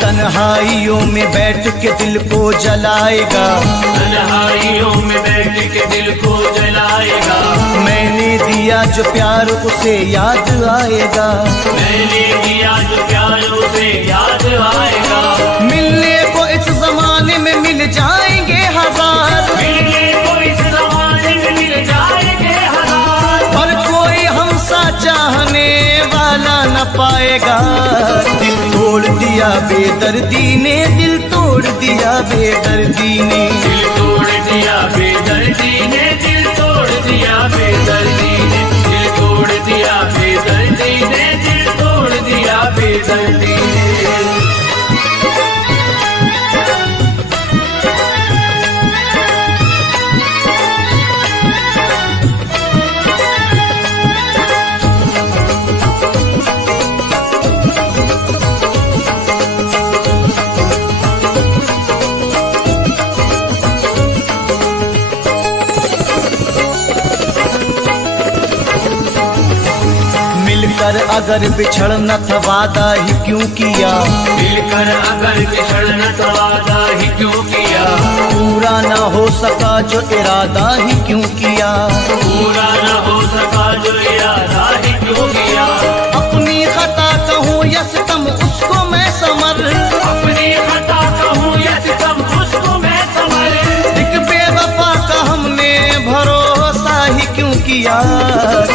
तन्हाइयों में बैठ के दिल को जलाएगा, तन्हाइयों में बैठ के दिल को जलाएगा। मैंने दिया जो प्यार उसे याद आएगा, मैंने दिया जो प्यार उसे याद आएगा। मिलने को इस जमाने में मिल जाएंगे हजार, मिलने को इस जमाने में मिल जाएंगे हजार। पर कोई हमसा चाहने वाला न पाएगा। दिल तोड़ दिया बेदर्दी ने, दिल तोड़ दिया बेदर्दी ने, दिल तोड़ दिया बेदर्दी ने, दिल तोड़ दिया बेदर्दी ने, दिल तोड़ दिया बेदर्दी ने, दिल तोड़ दिया बेदर्दी ने। मिलकर अगर बिछड़ना था वादा ही क्यों किया, मिलकर अगर बिछड़ना तो वादा ही क्यों किया। पूरा न हो सका जो इरादा ही क्यों किया, पूरा न हो सका जो इरादा ही क्यों किया। अपनी खता कहूँ या सितम उसको मैं समर, अपनी खता कहूँ या सितम उसको मैं समर। एक बेवफा का हमने भरोसा ही क्यों किया।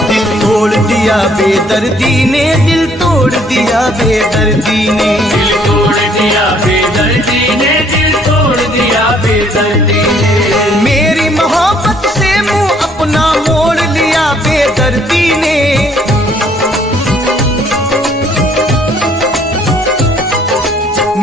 दिल तोड़ दिया बेदर्दी ने, दिल तोड़ दिया बेदर्दी ने, दिल तोड़ दिया बेदर्दी ने, दिल तोड़ दिया बेदर्दी ने। मेरी मोहब्बत से मुंह अपना मोड़ लिया बेदर्दी ने,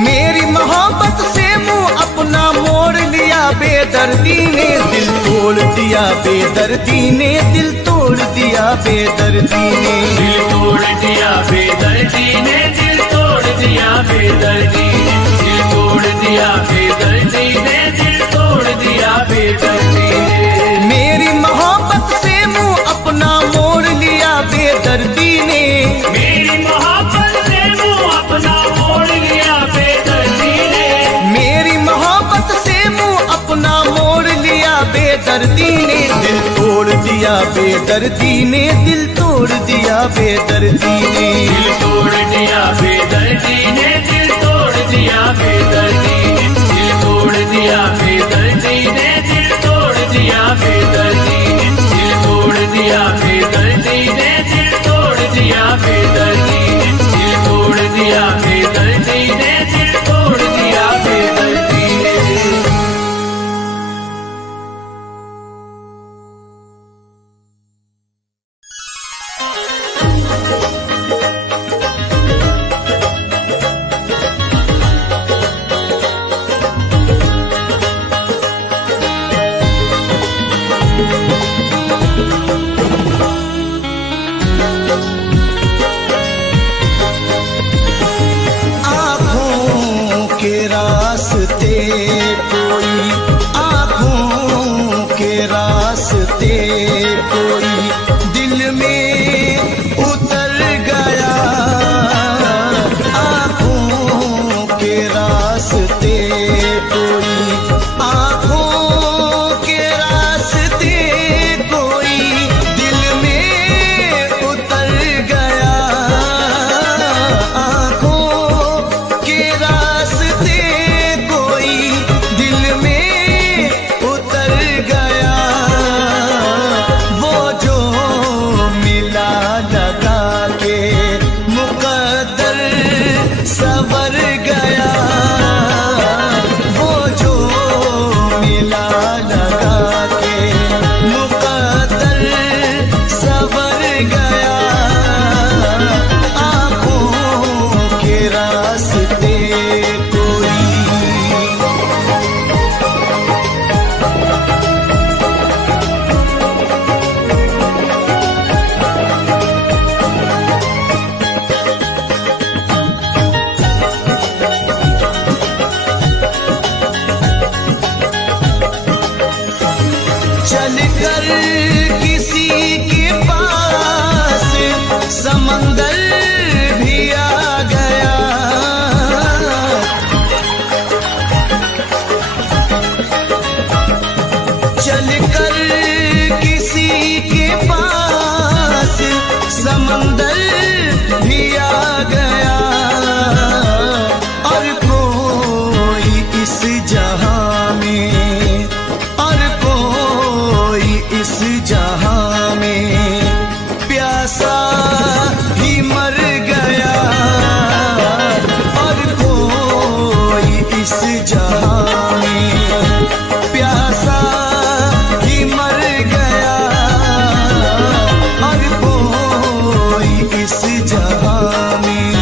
मेरी मोहब्बत से मुंह अपना मोड़ लिया बेदर्दी ने। दिल तोड़ दिया दिया बेदर्दी ने, दिल तोड़ दिया बेदर्दी ने। दिल तोड़ दिया बेदर्दी ने, दिल तोड़ दिया बेदर्दी ने, दिल तोड़ दिया बेदर्दी ने, दिल तोड़ दिया बेदर्दी ने। मेरी मोहब्बत से मुंह अपना मोड़ लिया बेदर्दी ने, मेरी मोहब्बत से मुंह अपना मोड़ लिया बेदर्दी ने, मेरी मोहब्बत से मुंह अपना मोड़ लिया बेदर्दी ने। दिल तोड़ दिया बेदर्दी ने, दिल तोड़ दिया बेदर्दी ने। दिल तोड़ दिया बेदर्दी ने, दिल तोड़ दिया बेदर्दी ने, दिल तोड़ दिया बेदर्दी ने, दिल तोड़ दिया बेदर्दी ने, दिल तोड़ दिया बेदर्दी ने, दिल तोड़ दिया बेदर्दी ने, दिल तोड़ दिया बेदर्दी ने, दिल तोड़ दिया बेदर्दी ने। आँखों के रास्ते कोई, आँखों के रास्ते कोई दिल में उतर गया। आँखों के रास्ते कोई, आँखों के रास्ते कोई दिल में उतर गया। आँखों के रास्ते कोई दिल में उतर गया। वो जो मिला लगा के मुकद्दर सवर गया। वो जो मिला लगा के मुकद्दर सवर गया। आँखों के रास्ते कोई। चलकर किसी के पास समंदर भी आ गया। चलकर किसी के पास समंदर भी आ गया। और कोई इस जहां में, और कोई इस जहां में प्यासा ही मर गया। और कोई इस जहां में प्यासा ही मर गया। और कोई इस जहां में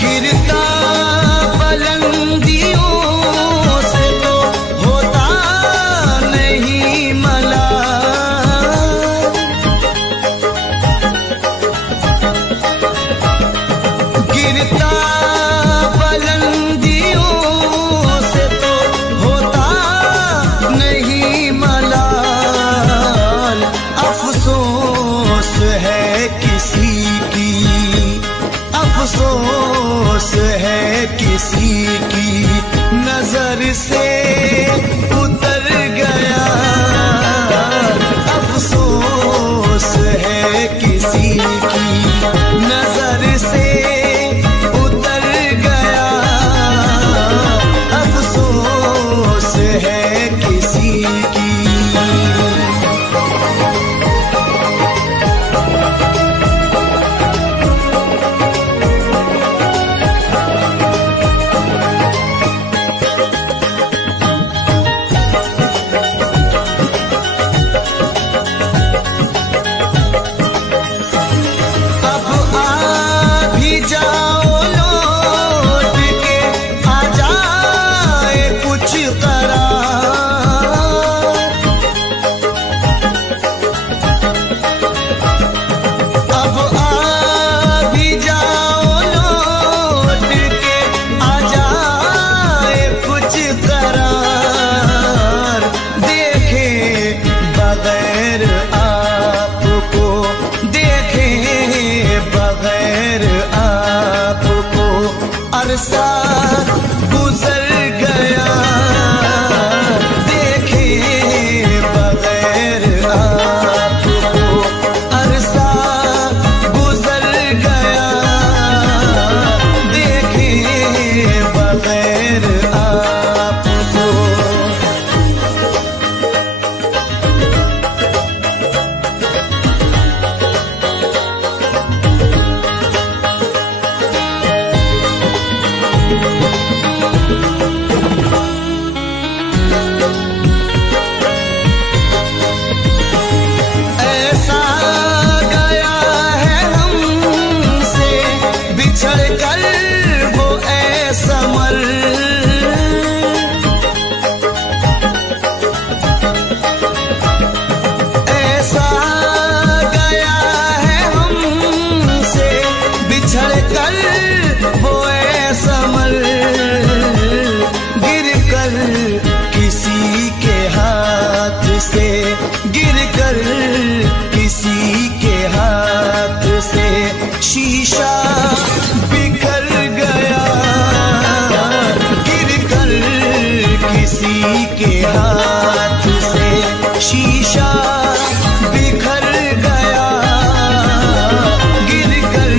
गिरता बुलंदियों से तो होता नहीं मला। गिरता बुलंदियों से तो होता नहीं मलाल। अफसोस है किसी की, अफसोस है किसी की नजर से उतर गया। अफसोस है किसी की नजर से उतर गया। अफसोस है किसी की। अरसा गुजर गया देखे बगैर आपको, अरसा गुजर गया देखे बगैर आपको। ऐसा गया है हमसे बिछड़ कर वो ऐसा मर, ऐसा गया है हमसे बिछड़ कर वो ऐसा मर, गिर कर किसी के हाथ से, गिर कर किसी के हाथ से शीशा बिखर गया, गिर कर किसी के हाथ से शीशा बिखर गया, गिर कर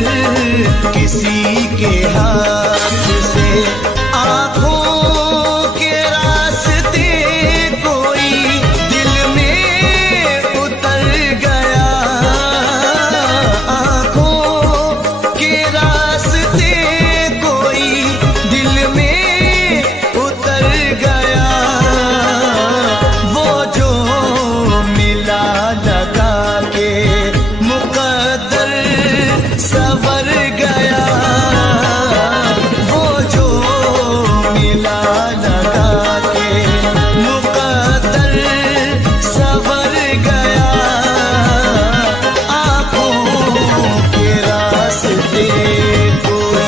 किसी के हाथ से। आँखों के रास्ते कोई दिल में उतर गया, आँखों के रास्ते कोई दिल में उतर गया, वो जो मिला लगा के मुकद्दर सवर गया, वो जो मिला लगा के मुकद्दर सवर गया, आँखों के रास्ते कोई।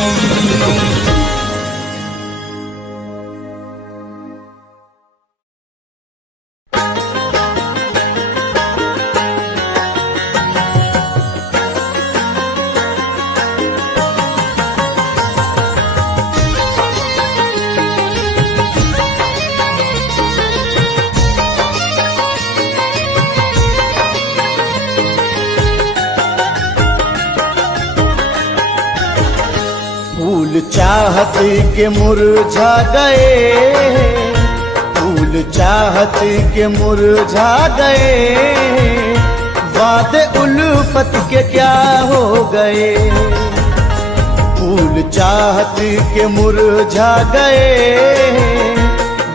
फूल चाहत के मुरझा गए, फूल चाहत के मुरझा गए, वादे उल्फत के क्या हो गए। फूल चाहत के मुरझा गए,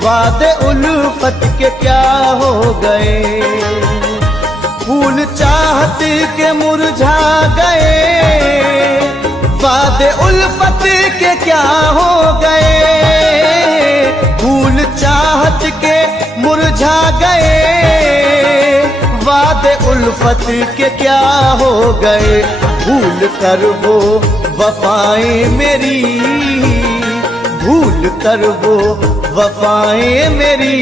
वादे उल्फत के क्या हो गए। फूल चाहत के मुरझा गए, वादे उल्फत के क्या हो गए। फूल चाहत के मुरझा गए, वादे उल्फत के क्या हो गए। भूल कर वो वफाएं मेरी, भूल कर वो वफाएं मेरी,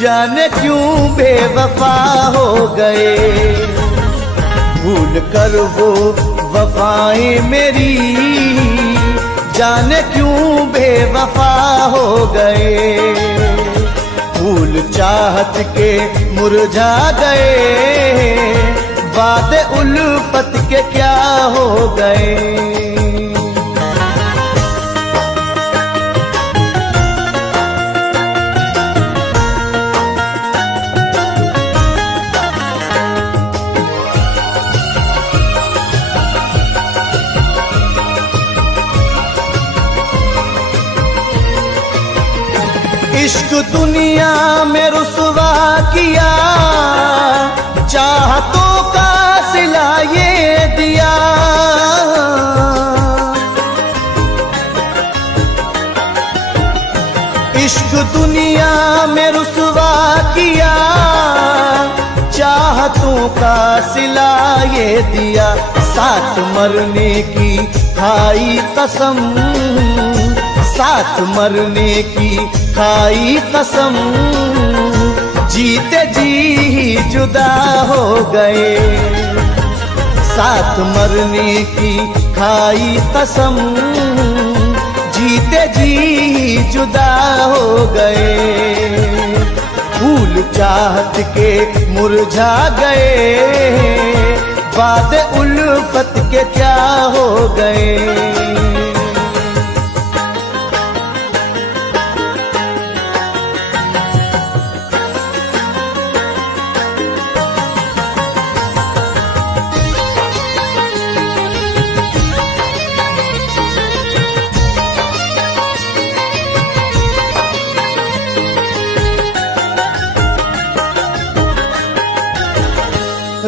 जाने क्यों बेवफा हो गए। भूल कर वो वफाएं मेरी, जाने क्यों बेवफा हो गए। फूल चाहत के मुरझा गए, वादे उल्फत के क्या हो गए। इश्क दुनिया में रुसवा किया, चाहतों का सिला ये दिया। इश्क दुनिया में रुसवा किया, चाहतों का सिला ये दिया। साथ मरने की खाई कसम, साथ मरने की खाई कसम, जीते जी ही जुदा हो गए। साथ मरने की खाई कसम, जीते जी जुदा हो गए। फूल चाहत के मुरझा गए, बाद उल्फत के क्या हो गए।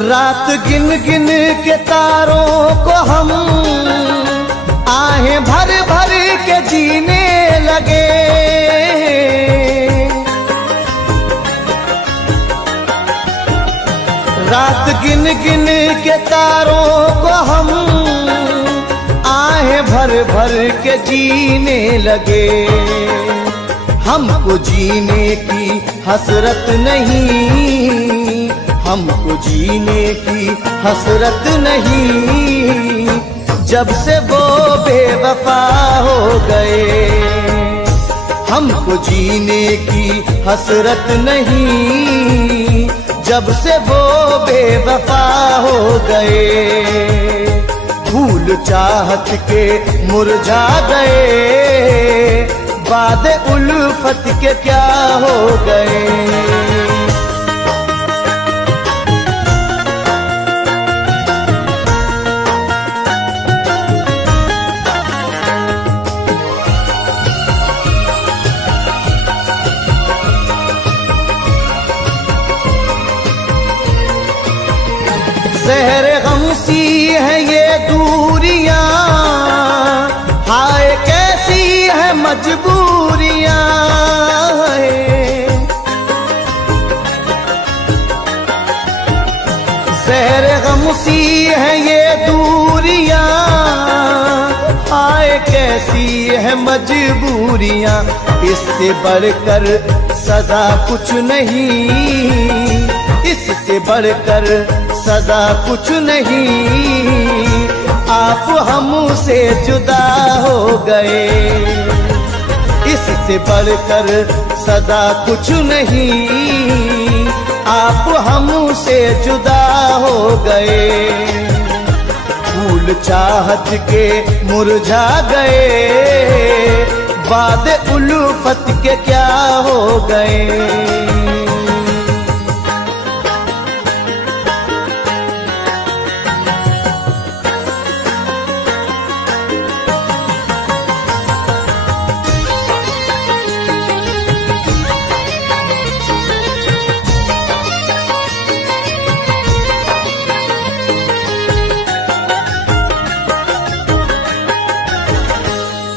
रात गिन गिन के तारों को हम आहें भर भर के जीने लगे। रात गिन गिन के तारों को हम आहें भर भर के जीने लगे। हमको जीने की हसरत नहीं, हमको जीने की हसरत नहीं, जब से वो बेवफा हो गए। हमको जीने की हसरत नहीं, जब से वो बेवफा हो गए। फूल चाहत के मुरझा गए, बाद उल्फत के क्या हो गए। ज़हर गम सी है ये दूरियां, हाय कैसी है मजबूरियां। ज़हर गम सी है ये दूरियां, हाय कैसी है मजबूरियां। इससे बढ़कर सजा कुछ नहीं, इससे बढ़कर सजा कुछ नहीं। आप हमसे जुदा हो गए, इससे बढ़कर सजा कुछ नहीं। आप हमसे जुदा हो गए। फूल चाहत के मुरझा गए, बाद उल्फत के क्या हो गए।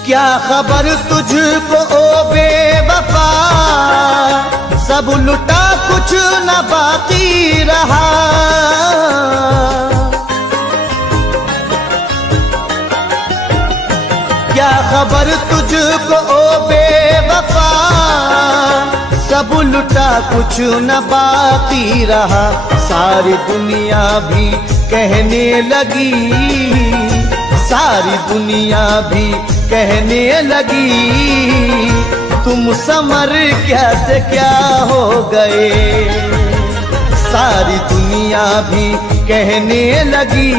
क्या खबर तुझको ओ बेवफा, सब लुटा कुछ न बाकी रहा। क्या खबर तुझको ओ बेवफा, सब लुटा कुछ न बाकी रहा। सारी दुनिया भी कहने लगी, सारी दुनिया भी कहने लगी, तुम समर क्या से क्या हो गए। सारी दुनिया भी कहने लगी,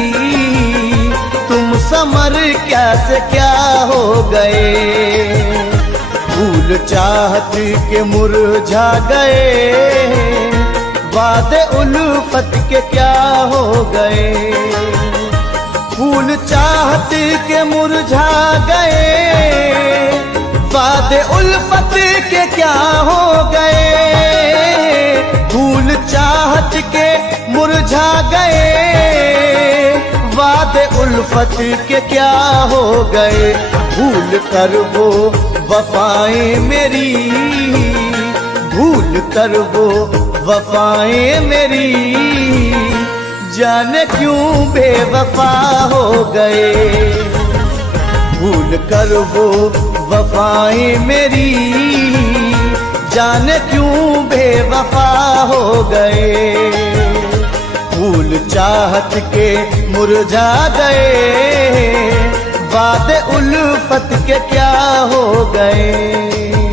तुम समर क्या से क्या हो गए। फूल चाहत के मुरझा गए, बाद उल्फत के क्या हो गए। फूल चाहत के मुरझा गए, बाद उल्फत के क्या हो गए। फूल चाहत के मुरझा गए, बाद उल्फत के क्या हो गए। भूल कर वो वफाएं मेरी, भूल कर वो वफाएं मेरी, जाने क्यों बेवफा हो गए। भूल कर वो वफाएं मेरी, जाने क्यों बेवफा हो गए। फूल चाहत के मुरझा गए, वादे उल्फत के क्या हो गए।